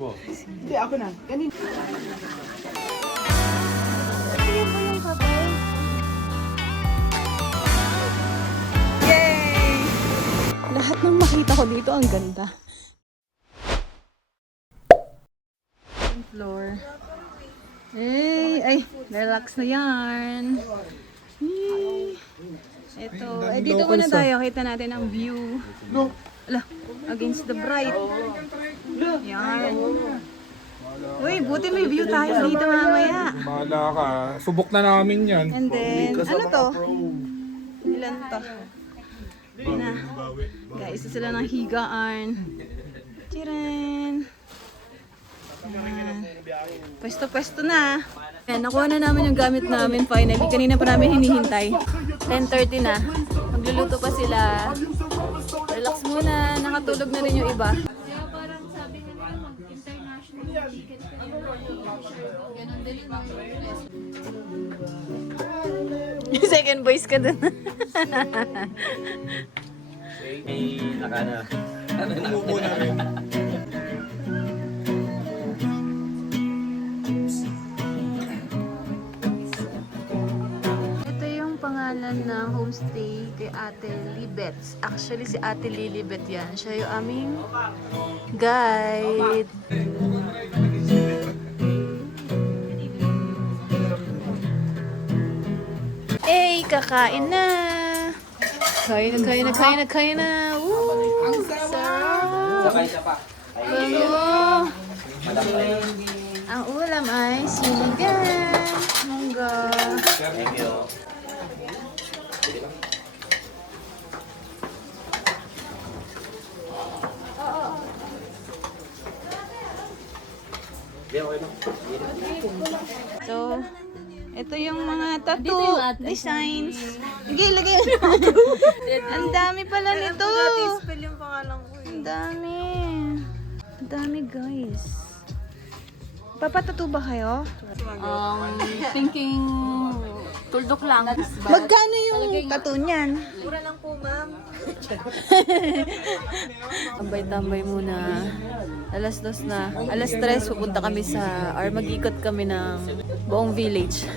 Hindi, ako na. Kanina. Yay! Lahat ng makita ko dito, ang ganda. Floor. Hey, ay, relax na yan. Yay! Ito, dito muna tayo. Kita natin ang view. Ala, against the bright. Yan. Uy, buti may view tayo dito mamaya. Bahala ka. Subok na namin yan. And then, ano to? Ilan to? Na. Guys, isa sila ng higaan. Tiran. Pwesto-pwesto na. Ayan, nakuha na namin yung gamit namin finally. Kanina pa namin hinihintay. 10:30 na. Magluluto pa sila. Relax muna. Nakatulog na rin yung iba. Kaya parang sabi nila mag-international ticket ka yun. Ganon din yung mga Second voice ka dun. Umupo na rin. Ito yung pangalan ng homestay kay Ate Libets. Actually, si Ate Lilibet yan. Siya yung aming guide. Eh, kakain na! Kain na, kain na, kain na, kain na! Woo! Sarap! Hello! Ang ulam ay sinigang, munggo. So, ito yung mga tattoo designs. Lagay. Ang dami pala nito. Ang dami. Ang dami, guys. Papatattoo ba kayo? thinking tuldok lang. Magkano yung tattoo niyan? Mura lang po, ma'am. Tambay-tambay muna. Alas 2 na. Alas 3 pupunta kami sa, or mag-ikot kami ng buong village.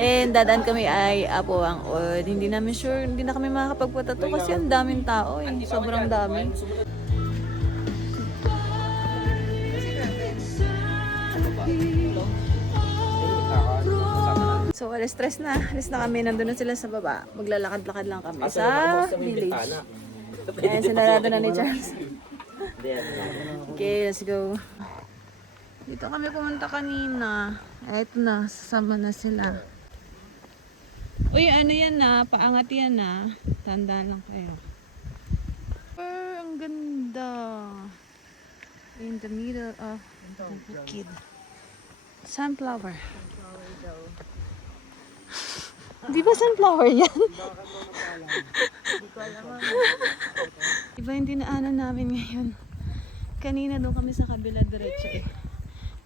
And dadaan kami ay Apuang Od. Hindi namin sure, hindi na kami makakapagpatato kasi ang daming tao eh. Sobrang dami. So alas 3 na. Alis na kami. Nandun na sila sa baba. Maglalakad-lakad lang kami sa village. Ayan, sinarado na ni Charles. Okay, let's go. Dito kami pumunta kanina. Eto na, sasama na sila. Uy, ano yan na? Paangat yan na. Tandaan lang kayo. Ang ganda. In the middle of the bukid. Sunflower. Di ba sunflower yan? Iba yung dinaanan namin ngayon. Kanina doon kami sa kabila diretso eh.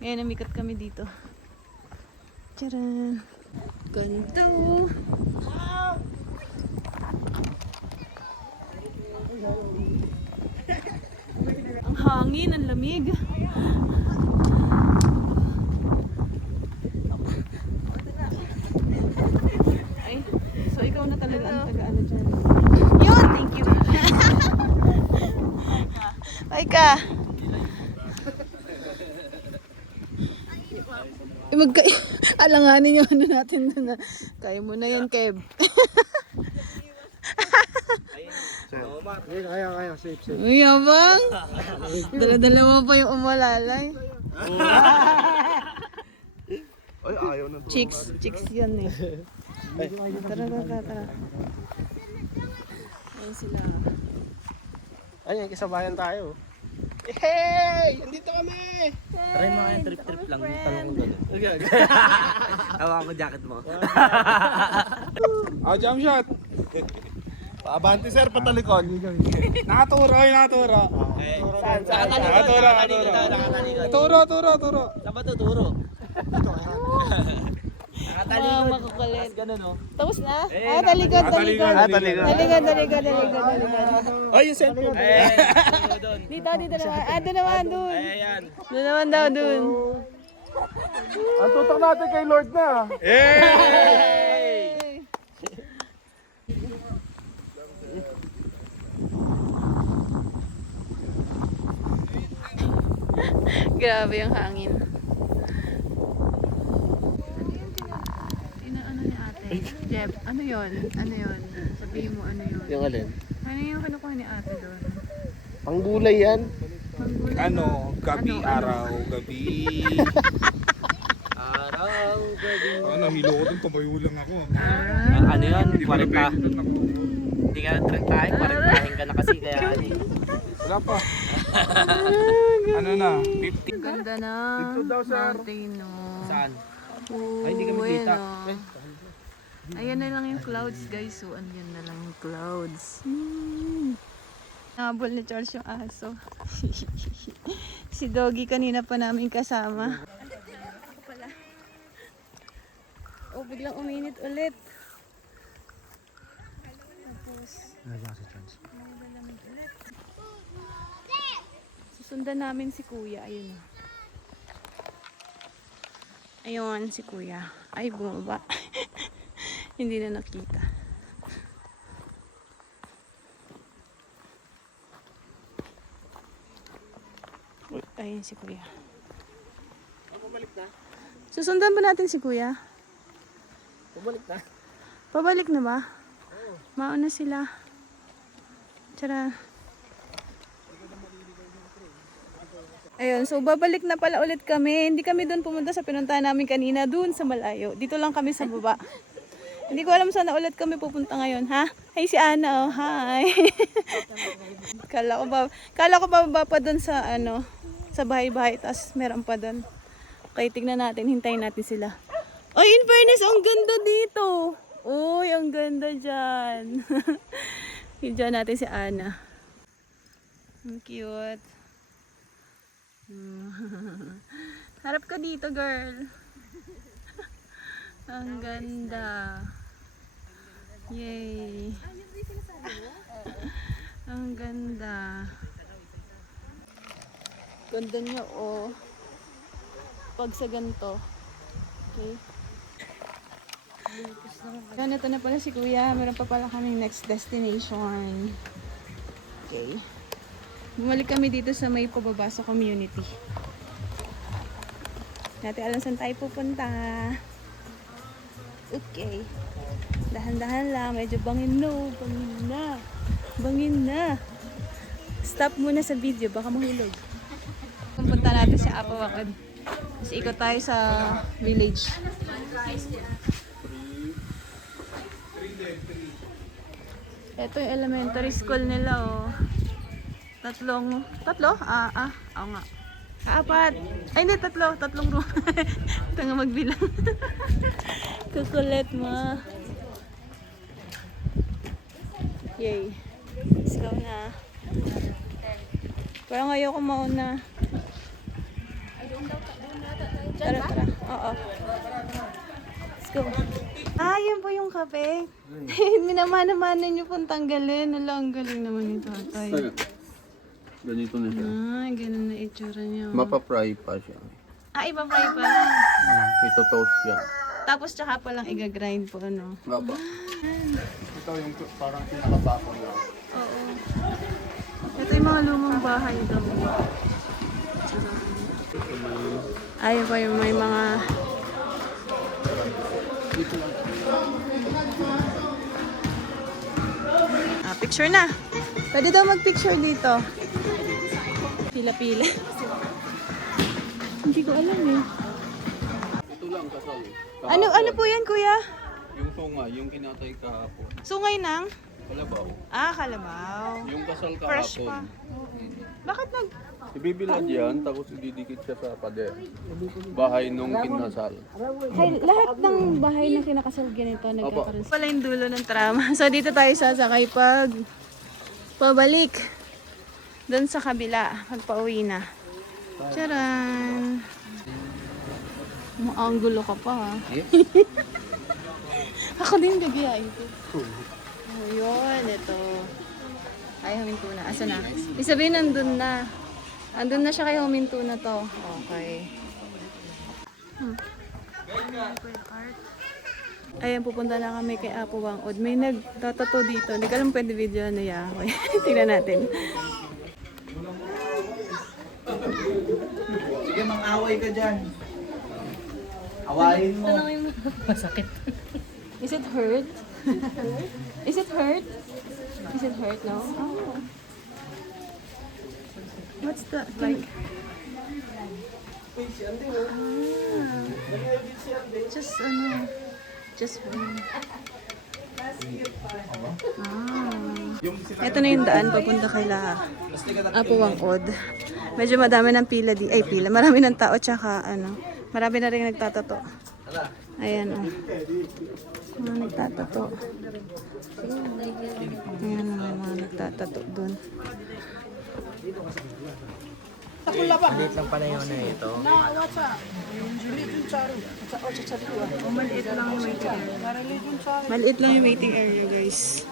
Ngayon namikot kami dito. Tcharan! Ganda! Ang hangin, ang lamig. Ay, so ikaw na talaga ang taga-ano dyan. Yun! Thank you! Ay ka! Alanganin yung ano natin na kaya mo na yan, Kev. Kaya, safe. Uy, abang! Dala-dala mo pa yung umalalay. Ay, ayaw na to. Chicks yan eh. Tara. Ayun sila. Ayun, kasabayan tayo. Hey! Andito kami! Try mo kaya trip lang. Tanong ko doon. Tawa ko jacket mo. Jump shot. Abante sir, patalikod. Nakaturo. Saan? Nakaturo. Turo. Saan ba ito turo? Mga makukulit. Ganun, no? Tapos na? Talikod, talikod. talikod. Talikod. Ay, yung cellphone. Doon. Dito naman. Doon naman, doon. Ayan. Doon naman daw, doon. Ang tutok natin kay Lord na. Grabe yung hangin. Inaano ni ate? Jeb, ano yun? Ano yun? Sabihin mo ano yun? Yung alin? Ano yung kinukuha ni ate doon? Panggulay yan. Panggulay Ano, gabi, Ano? araw, gabi. Araw, gabi. Ano, hilo ko dun, tumayo lang ako. Ano yan? Hindi ko na 40. pwede dun ako. Hindi ka na 30, 40 ka na kasi kaya ano eh. Wala pa. Ano na, 50. Ganda na. Dito daw, sir. Mountain, no. Saan? Oo, Ay, hindi kami kita. ayan, oh. Ayan na lang yung clouds, guys. So, ayan na lang yung clouds. Nabol ni Charles yung aso. Si Doggy kanina pa namin kasama. Oh, biglang uminit ulit. Susundan namin si Kuya. Ayun. Ayun, si Kuya. Ay, bumaba. Hindi na nakita. Uy, ayun si Kuya. Susundan ba natin si Kuya? Pabalik na ba? Mauna sila. Tara. Ayun, so babalik na pala ulit kami. Hindi kami doon pumunta sa pinuntahan namin kanina, doon sa malayo. Dito lang kami sa baba. Hindi ko alam saan na ulit kami pupunta ngayon, ha? Hi si Ana, oh, hi. Kala ko bababa pa doon sa ano, sa bahay-bahay, tas meron pa doon. Okay, tignan natin, hintayin natin sila. Ay, in fairness, ang ganda dito. Uy, ang ganda dyan. Diyan natin si Ana. Ang cute. Harap ka dito, girl. Ang ganda. Yay. Ang ganda. Ganda niya, oh. Pag sa ganito. Okay. Yan, ito na pala si Kuya. Meron pa pala kaming next destination. Okay. Bumalik kami dito sa may pababa sa community. Natin alam saan tayo pupunta. Okay. Dahan-dahan lang. Medyo bangin, no. Bangin na. Bangin na. Stop muna sa video. Baka mahulog. Pupunta natin sa Apawakad. Tapos ikot tayo sa village. Ito yung elementary school nila, oh. Tatlo? Oo nga. Apat. Ay, hindi, tatlong room. Ito nga magbilang. Kukulit mo. Yay. Let's go na. Parang ayoko mauna. Tara. Oo. Let's go. Yun po yung kape. Minamana-mana niyo pong tanggalin. Ang galing naman ni tatay. Ganito na siya. Ganun na itsura niya. Mapapry pa siya. Iba-fry pa. Ito toast siya. Tapos tsaka pa lang i-grind po, ano. Baba. Ito yung parang pinakabako niya. Oo. Ito yung mga lumang bahay daw. Ayun pa yung may mga... Picture na. Pwede daw mag-picture dito. Pila-pila. Hindi ko alam eh. Ito lang kasal. Ano po yan, kuya? Yung sunga, yung kinatay kahapon. Sungay ng? Kalabaw. Kalabaw. Yung kasal Fresh pa. kahapon. Bakit nag... Ibibilad yan, tapos ididikit siya sa pader. Bahay nung kinasal. Hay, lahat ng bahay na kinakasal ganito nagkakaroon. Pala yung dulo ng trama. So dito tayo sasakay pag pabalik. Doon sa kabila, pag pauwi na. Charan! Maanggulo ka pa ha. Ako din gagiyain ko. Oh, yun. Ito. Ay, humintuna. Asa na? Isabihin nandun na. Andun na siya kay humintuna to. Okay. Ayan, pupunta na kami kay Apo Wangod. May nagtatato dito. Hindi ka lang pwede video na ya. Okay. Tingnan natin. Sige, mang-away ka dyan. Awayin mo. Masakit. Is it hurt? Is it hurt? Is it hurt, no? Oh. What's that like? Just just one. Ito na yung daan papunta kay Apo Wangod. Medyo madami ng pila di, ay pila, marami ng tao tsaka marami na rin nagtatato. Ayan oh. Mga nagtatato. Ayan mga nagtatato dun. Maliit lang pala yun na ito. Maliit lang yung waiting area. Maliit lang yung waiting area, guys.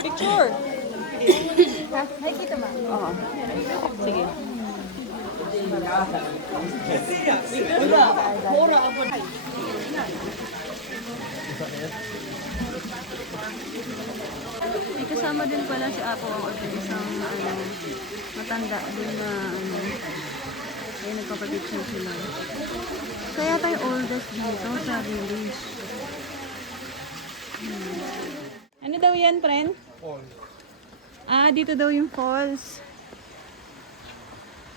Picture! Ha? Nakikita mo? Oo. Sige. May kasama din pala si Apo Wangod, isang matanda din na ay nagpapapicture sila. Kaya tayo oldest dito sa village. Ano daw yan, friend? Falls. Ah, dito daw yung falls.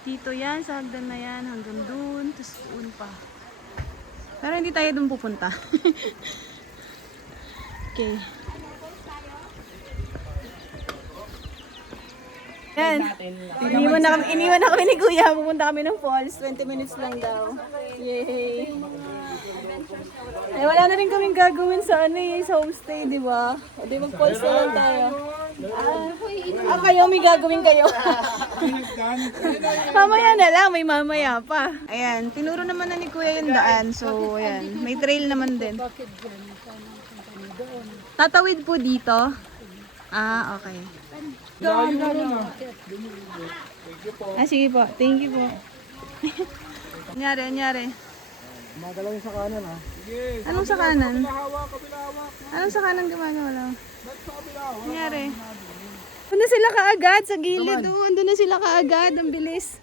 Dito yan, sa hagdan na yan, hanggang dun, tapos doon pa. Pero hindi tayo dun pupunta. Okay. Yan. Iniwan na kami ni Kuya. Pupunta kami ng falls. 20 minutes lang daw. Yay! Eh, wala na rin kaming gagawin sa sa homestay, di ba? O di mag-falls na lang tayo. Kayo, may gagawin kayo. Mamaya na lang, may mamaya pa. Ayan, tinuro naman na ni Kuya yung daan. So, ayan, may trail naman din. Tatawid po dito? Ah, okay. Sige po. Thank you po. Anyari. Magalaw sa kanan ha. Anong sa kanan? Anong sa kanan gumagawa? Anyari. Doon na sila kaagad sa gilid. Doon na sila kaagad. Ang bilis.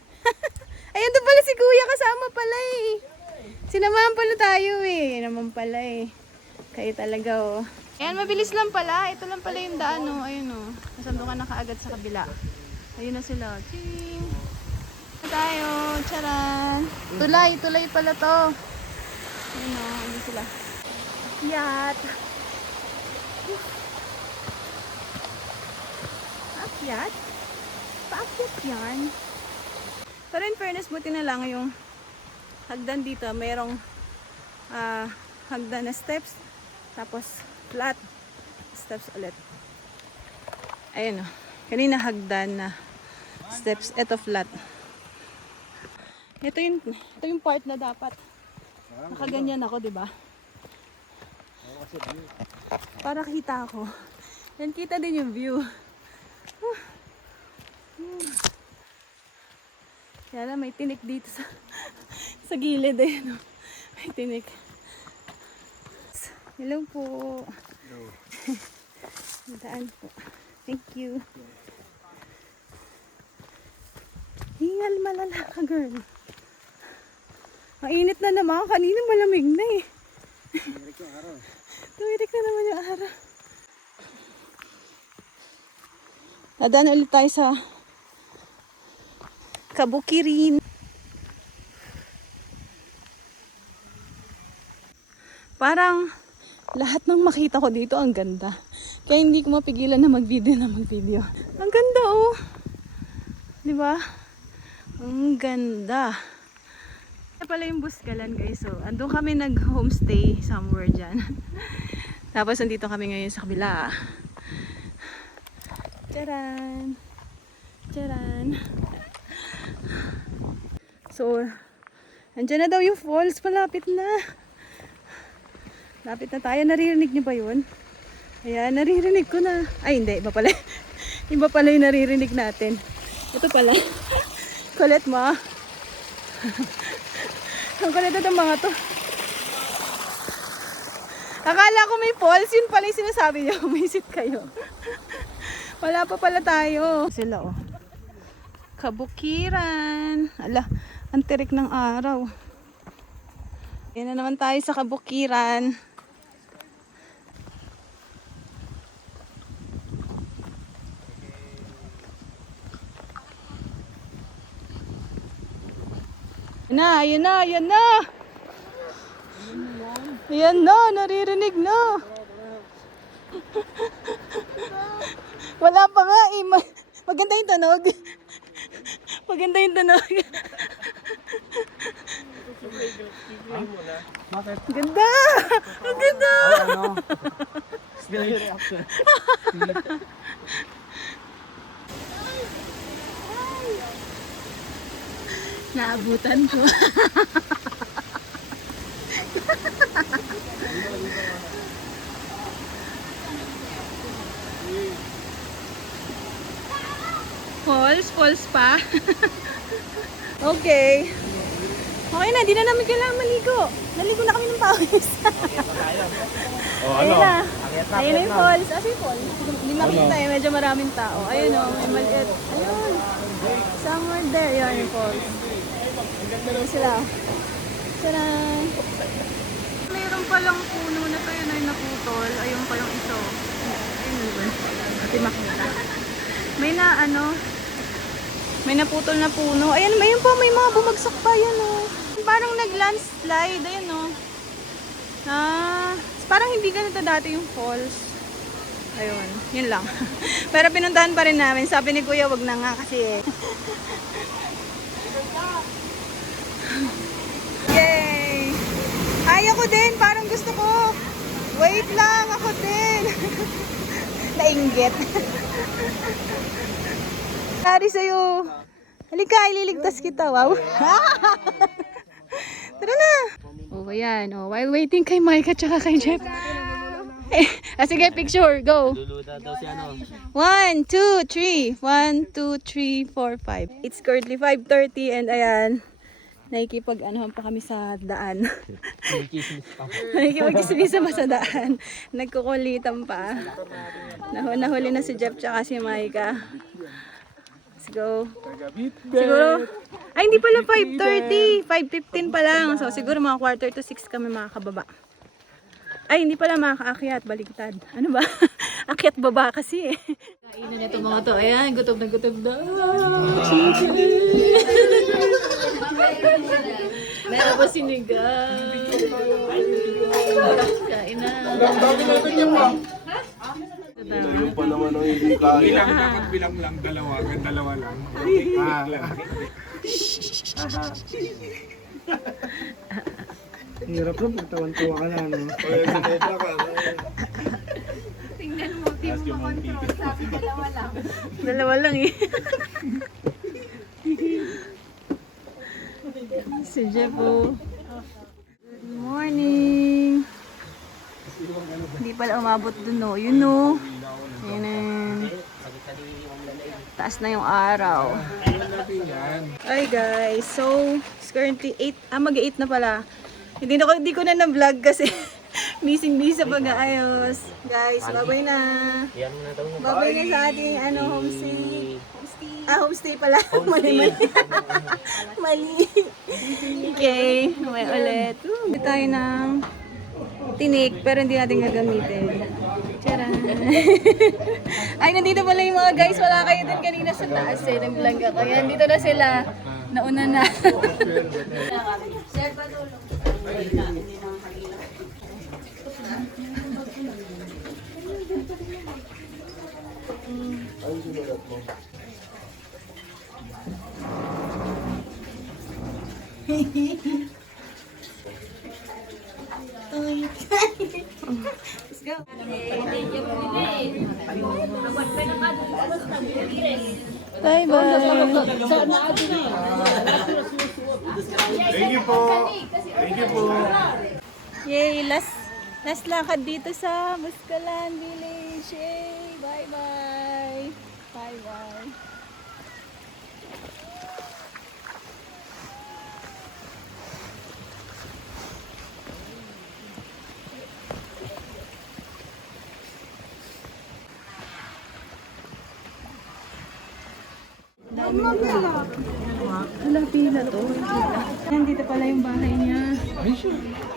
Ayun doon pala si Kuya. Kasama pala eh. Sinamahan pala tayo eh. Naman pala eh. Kayo talaga oh. Ayan, mabilis lang pala. Ito lang pala yung daan oh. Ayun oh. Nasando ka na kaagad sa kabila. Ayun na sila. Ching! Tayo. Charan! Tulay pala to. Ayun o, ano sila. Akyat. Akyat? Paakyat yan. Pero in fairness, buti na lang yung hagdan dito. Mayroong hagdan na steps. Tapos flat steps ulit. Ayun o. Kanina hagdan na steps. Ito flat. Ito yung part na dapat. Nakaganyan ako, di ba? Para kita ako. Yan, kita din yung view. Yan, may tinik dito sa gilid eh. No? May tinik. Hello po. Hello. Daan po. Thank you. Hingal malala ka, girl. Mainit na naman. Kanina malamig na eh. Tumirik na naman yung araw. Dadaan ulit tayo sa Kabukirin. Parang lahat ng makita ko dito ang ganda. Kaya hindi ko mapigilan na mag-video. Ang ganda oh. Di ba? Ang ganda. Kaya pala yung Buskalan guys. So, andun kami nag-homestay somewhere dyan. Tapos andito kami ngayon sa kabila. Charan! Charan! So, andyan na daw yung falls. Malapit na. Lapit na tayo. Naririnig niyo ba yun? Ayan, naririnig ko na. Ay, hindi. Iba pala. Iba pala yung naririnig natin. Ito pala. Kulit mo. Ang kulit itong mga to. Akala ko may falls. Yun pala yung sinasabi niyo. Umisit kayo. Wala pa pala tayo. Sila oh. Kabukiran. Ala, ang tirik ng araw. Ayan na naman tayo sa kabukiran. Ayan na. Ayan na, naririnig na. Wala pa nga eh. Maganda yung tunog. Maganda yung tunog. Ganda! Ang ganda! Naabutan ko. Falls pa. Okay. Okay na, di na namin kailangan maligo. Naligo na kami ng pawis. Ayun na. Ayun na yung falls. Asa yung falls? Hindi makita eh, medyo maraming tao. Ayun o, may maliit. Ayun. Somewhere there, yan yung falls. Ayun sila. Tadaan! Mayroon palang puno na tayo na yung naputol. Ayun pa yung iso. Ayun. Ati makita. May na ano, may naputol na puno. Ayan, mayroon pa, may mga bumagsak pa yan oh. Parang nag-landslide, ayan oh. Parang hindi ganito dati yung falls. Ayun, yun lang. Pero pinuntahan pa rin namin. Sabi ni Kuya, wag na nga kasi eh. Yay! Ay, ako din, parang gusto ko. Wait lang, ako din. Nainggit. Tari sa'yo. Halika, ililigtas kita. Wow. Tara na. Oh, ayan. Oh, while waiting kay Mike at saka kay Jeff. Sige, picture. Go. 1, 2, 3. 1, 2, 3, 4, 5. It's currently 5:30 and ayan. Nakikipag-anuhan pa kami sa daan. Nakikipag-dismisa pa sa daan. Nagkukulitan pa. Nahuli na si Jeff tsaka si Micah. Let's go. Siguro, ay hindi pala 5:30. 5:15 pa lang. So siguro mga 5:45 kami makakababa. Ay hindi pala makakaakyat. Baligtad. Ano ba? Akyat baba kasi eh. Kainan nito mga to. Ayan, gutom na gutom na. Chicken. Meron pa sinigang. Kain na. Dami natin yung ma. Yung pa naman ang hindi kaya. Dapat bilang lang dalawa. Dalawa lang. Hirap lang pagtawan-tuwa ka na. Tingnan mo, di mo makontrol. Sabi dalawa lang. Dalawa lang eh. Si Jeff oh. Good morning. Hindi pala umabot dun oh. Yun oh. Ayan na. Taas na yung araw. Hi guys. So, it's currently 8. Mag-8 na pala. Hindi ko na na-vlog kasi busy sa pag-aayos. Guys, babay na. Babay na sa ating homestay. Homestay pala. Mali. Mali. Okay, may ulit. Hindi tayo ng tinik, pero hindi natin gagamitin. Charan! Ay, nandito pala yung mga guys. Wala kayo din kanina sa taas eh. Nag-vlog ako. Yan, dito na sila. Nauna na. Bye bye. Thank you po. Thank you po. Yay, last lakad dito sa Muscalan Village. Yay, bye bye. Bye bye. Wala pila to. Nandito pala yung bahay niya.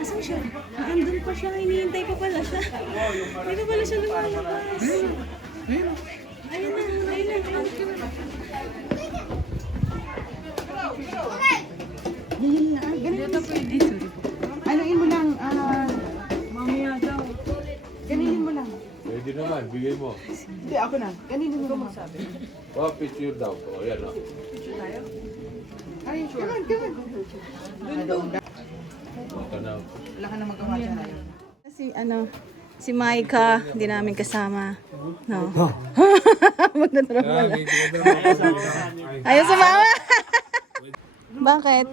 Asan siya? Andun pa siya. Hinihintay pa pala siya. Hindi pa pala siya lumalabas. Ayun na. Ayun na. Ganito pwede. Anuin mo lang, mamaya daw. Ganinin mo lang. Pwede naman, bigay mo. Hindi, ako na. Ganinin mo lang. Oh, picture daw. O, yan o. Ay, sure. Come on. Ito na. Wala ka na magawa dyan. Si Maika, hindi namin kasama. No. Magdadrop wala. Ayaw sumama. Bakit?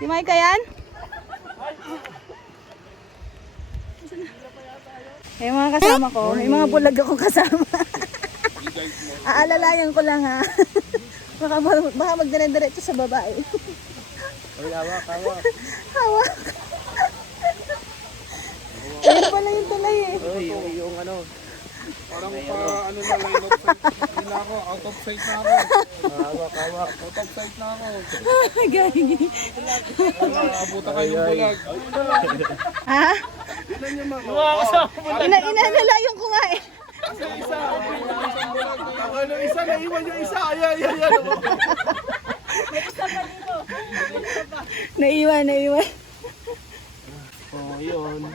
Si Maika yan? May mga kasama ko. May mga bulag akong kasama. Aalalayan ko lang ha. Baka magdire-diretso sa babae. Hawak. Ayun pala yung tulay eh. Yung ano. Parang ano na, line of sight. Hindi na ako, out of sight na ako. Hawak. Out of sight na ako. Gagi. Abuta kayong bulag. Ha? Inalalayan ko nga eh. Isa. Ako ano, isa, naiwan yung isa. Ayan. Naiwan. Oh, yun.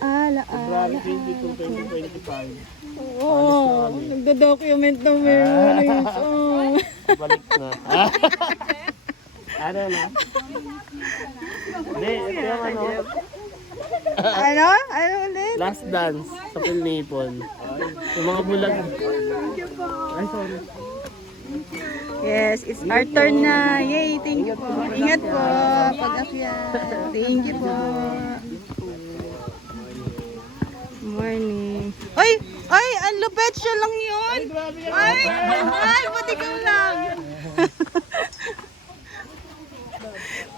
Ala. February 22, 2025. Oo. Nagda-document na memories. Oh. Balik na. Ano na? Hindi, ito yung ano. Ano? Ano ulit? Last dance sa Pilnipon. Yung mga bulag. Ay, sorry. Yes, it's our turn na. Yay, thank you po. Ingat po pag-akyat. Thank you po. Morning. Ay, ang lupet siya lang yun. Ay, buti ka lang.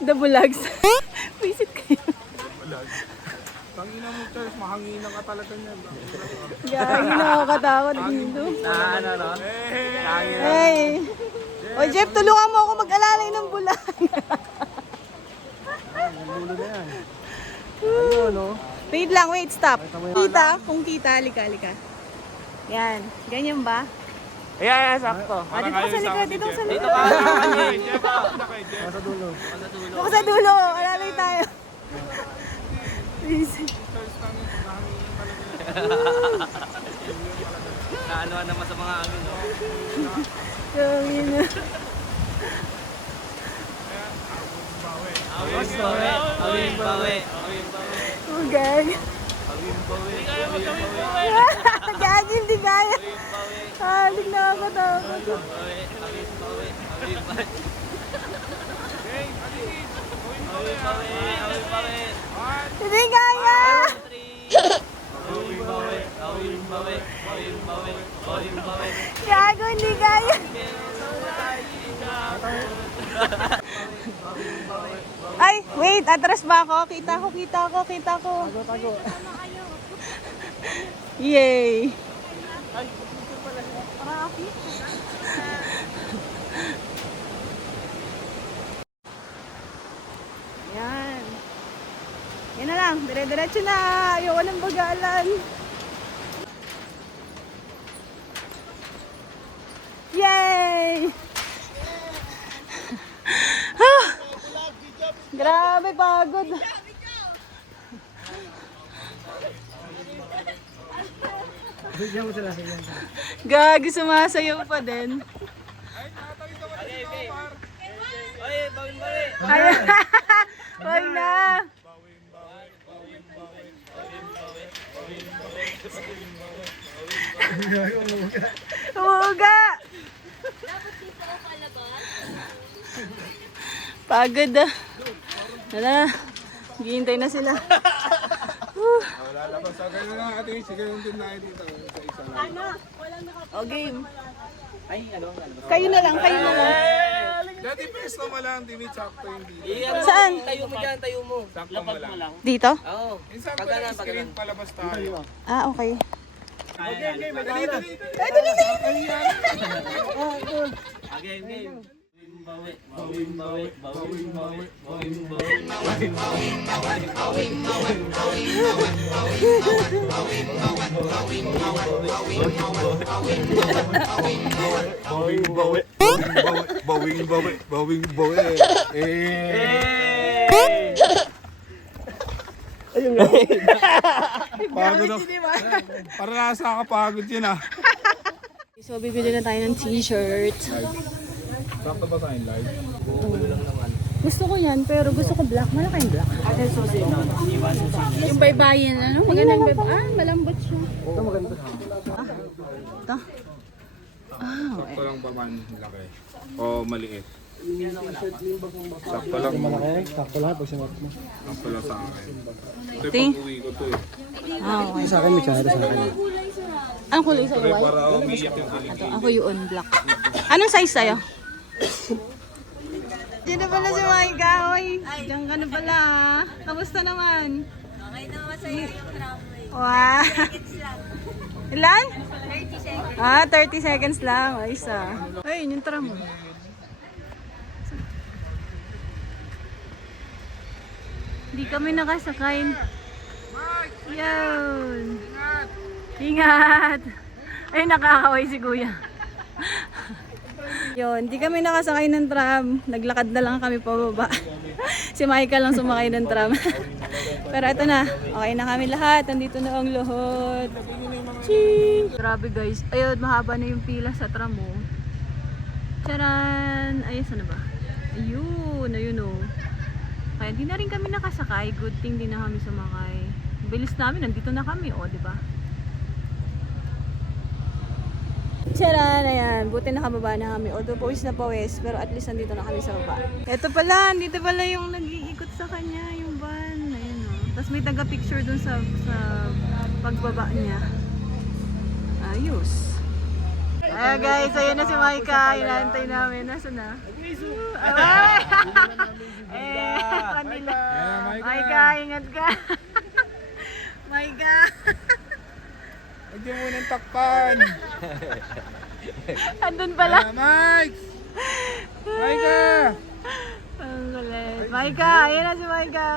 The Bulags. Visit kayo. Tangina mo, Charles, mahangina ka talaga niyan. Gagi, nakakatakot dito. Ano? Hey. O Jeff, tulungan mo ako mag-alalay ng bulag. Wait lang, stop. Kita, kung kita, halika. Yan, ganyan ba? Ayan, sakto. Dito ka sa likod, dito ka sa likod. Sa dulo. Dito ka sa dulo, alalay tayo. Please. Naanoan naman sa mga ano, no? Gawin na. Awin bawi. Oh, gag. Gagi, hindi kaya. Halik na ako takot. Hindi kaya. Gago, hindi kaya. Ay, wait, atras ba ako? Kita ko. Tago. Yay. Yan. Yan na lang, dire-diretso na. Ayoko ng bagalan. Yay! Grabe, pagod. Gag, sumasayaw pa din. Ay, wag na. Umuuga. Pagod ah. Wala. Hihintay na sila. Lalabas. So, ganun lang ating sigayon din na dito sa isa lang. O, game. Kayo na lang, kayo na lang. Dati pesto mo lang, Timmy, sakto yung dito. Saan? Tayo mo dyan, tayo mo. Sakto mo lang. Dito? Oo. Minsan pa lang screen, palabas tayo. Ah, okay. Dali, dali. Game, game. Bawing bawi. Pagod ako. Para nasa kapagod yun ah. So, bibili na tayo ng t-shirt. Sakto ba sa live? Gusto ko yan, pero gusto ko black. Wala kayong black. Yung baybayin, ano? Magandang baybayin. Ah, malambot siya. Ito maganda. Ito. Ah, Sakto lang ba man laki? O maliit? Sakto lang. Sakto lahat pag sinuot mo. Sakto lang sa akin. Ito Ting. yung pag-uwi ko to eh. Ah, okay. Sa akin, may tsada sa akin. Anong kulay sa'yo, Pero white? para umiyak yung kilig. Ito, ako yun, black. Anong size sa'yo? Diyan na pala si Maika. Hoy, diyan ka na pala. Kamusta naman? Okay naman sa'yo yung tramway. Wow. 30 seconds lang. Ilan? 30 seconds. Ah, 30 seconds lang. Ayos ah. Ay, yun yung tram mo. Hindi kami nakasakay. Yun. Ingat. Ay, nakakaway si Kuya. Yun, hindi kami nakasakay ng tram. Naglakad na lang kami pababa. Si Michael lang sumakay ng tram. Pero ito na, okay na kami lahat. Nandito na ang lahat. Ching! Grabe guys. Ayun, mahaba na yung pila sa tram mo. Charan! Ayun, saan na ba? Ayun, ayun o. Kaya di na rin kami nakasakay. Good thing di na kami sumakay. Bilis namin, nandito na kami, o, di ba? Charan! Ayan, buti nakababa na kami. Although pawis na pawis, pero at least nandito na kami sa baba. Ito pala, dito pala yung nag-iikot sa kanya, yung van. Ayun o. Tapos may taga-picture dun sa pagbaba niya. Ayos. Ayan guys, ayan na si Maika. Inaantay namin. Nasaan na? Ay! Kanila. Maika, ingat ka. Maika. Huwag niyo munang takpan. Andun pala. Mike! Micah! Ang galit. Maika, ayan na si Maika.